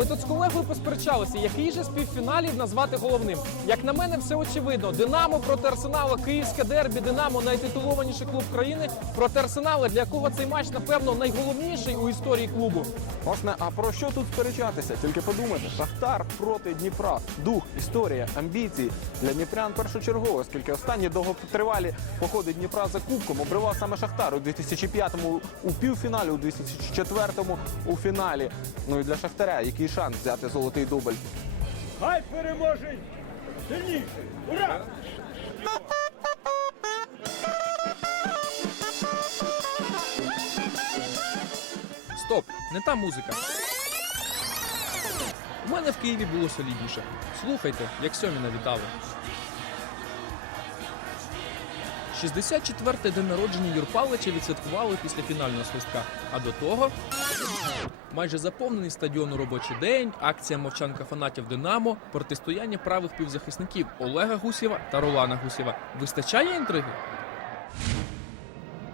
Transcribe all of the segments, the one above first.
Ми тут з колегою посперечалися, який же з півфіналів назвати головним. Як на мене, все очевидно. Динамо проти Арсенала, Київське дербі, Динамо найтитулованіший клуб країни проти Арсенала, для якого цей матч, напевно, найголовніший у історії клубу. Власне, а про що тут сперечатися? Тільки подумайте, Шахтар проти Дніпра. Дух, історія, амбіції для Дніпрян першочергово, оскільки останні довготривалі походи Дніпра за кубком обривав саме Шахтар у 2005-му у півфіналі, у 2004-му у фіналі. Ну і для Шахтаря, який шанс взяти золотий дубль. Хай переможе сильніший! Ура! Стоп, не та музика. У мене в Києві було солідніше. Слухайте, як Сьоміна вітали. 64-й день народження Юрпалича відсвяткували після фінального свистка. А до того майже заповнений стадіон у робочий день, акція мовчанка фанатів Динамо, протистояння правих півзахисників Олега Гусєва та Ролана Гусєва. Вистачає інтриги?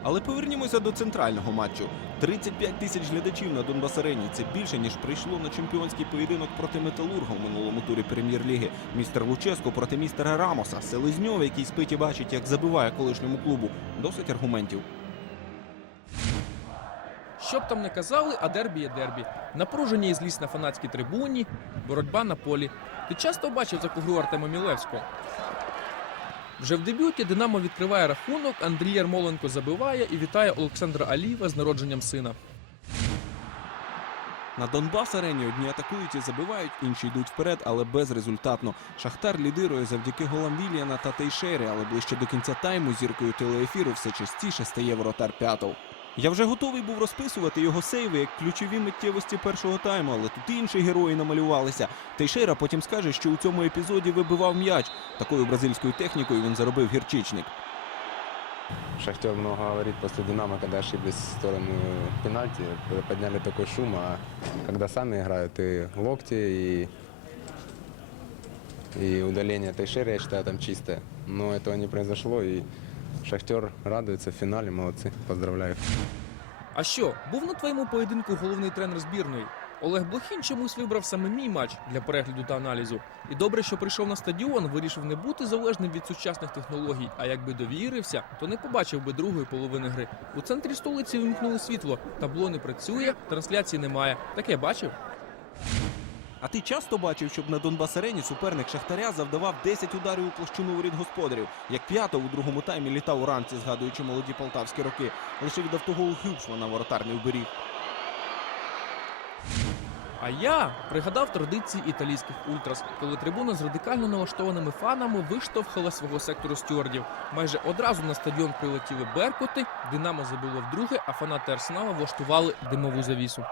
Але повернімося до центрального матчу. 35 тисяч глядачів на Донбас-арені. Це більше, ніж прийшло на чемпіонський поєдинок проти металурга в минулому турі прем'єр-ліги. Містер Луческо проти містера Рамоса. Селезньов, який спить і бачить, як забиває колишньому клубу. Досить аргументів. Що б там не казали, а дербі є дербі. Напруження і злість на фанатській трибуні, боротьба на полі. Ти часто бачив таку гру Артема Мілевського? Вже в дебюті Динамо відкриває рахунок, Андрій Ярмоленко забиває і вітає Олександра Алієва з народженням сина. На Донбас-арені одні атакують і забивають, інші йдуть вперед, але безрезультатно. Шахтар лідирує завдяки голам Вільяна та Тейшери, але ближче до кінця тайму зіркою телеефіру все частіше стає воротар П'ятов. Я вже готовий був розписувати його сейви як ключові миттєвості першого тайму, але тут інші герої намалювалися. Тейшера потім скаже, що у цьому епізоді вибивав м'яч. Такою бразильською технікою він заробив гірчичник. Шахтер много говорит после Динамо, когда ошиблись в сторону пенальти, подняли такой шум, а когда сами играют, и локти, и, и удаление Тейшера, я считаю, там чистое. Но этого не произошло, и Шахтер радуется в финале, молодцы, поздравляю. А що, був на твоєму поєдинку головний тренер збірної? Олег Блохін чомусь вибрав саме мій матч для перегляду та аналізу. І добре, що прийшов на стадіон, вирішив не бути залежним від сучасних технологій. А якби довірився, то не побачив би другої половини гри. У центрі столиці вимкнули світло. Табло не працює, трансляції немає. Таке бачив. А ти часто бачив, щоб на Донбас-арені суперник Шахтаря завдавав 10 ударів у площину воріт господарів, як п'ято у другому таймі літав уранці, згадуючи молоді полтавські роки. Лише від автоголу Хюбшмана воротар не уберіг. А я пригадав традиції італійських ультрас, коли трибуна з радикально налаштованими фанами виштовхала свого сектору стюардів. Майже одразу на стадіон прилетіли беркути, Динамо забило вдруге, а фанати Арсенала влаштували димову завісу.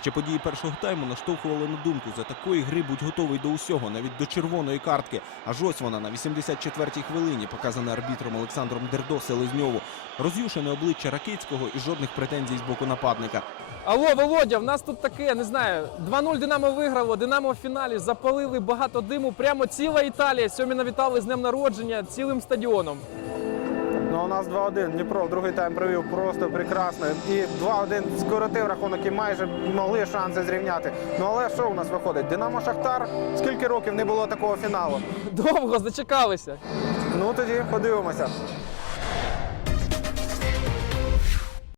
Ще події першого тайму наштовхували на думку. За такої гри будь готовий до усього, навіть до червоної картки. Аж ось вона на 84-й хвилині, показана арбітром Олександром Дердо Селезньову. Роз'юшене обличчя Ракицького і жодних претензій з боку нападника. Алло, Володя, в нас тут таке, не знаю. 2-0 Динамо виграло, Динамо в фіналі запалили багато диму. Прямо ціла Італія. Сьомі навітали з днем народження цілим стадіоном. У нас 2-1. Дніпро другий тайм провів просто прекрасно. І 2-1 скоротив рахунок і майже могли шанси зрівняти. Ну але що у нас виходить? Динамо Шахтар. Скільки років не було такого фіналу? Довго зачекалися. Ну тоді подивимося.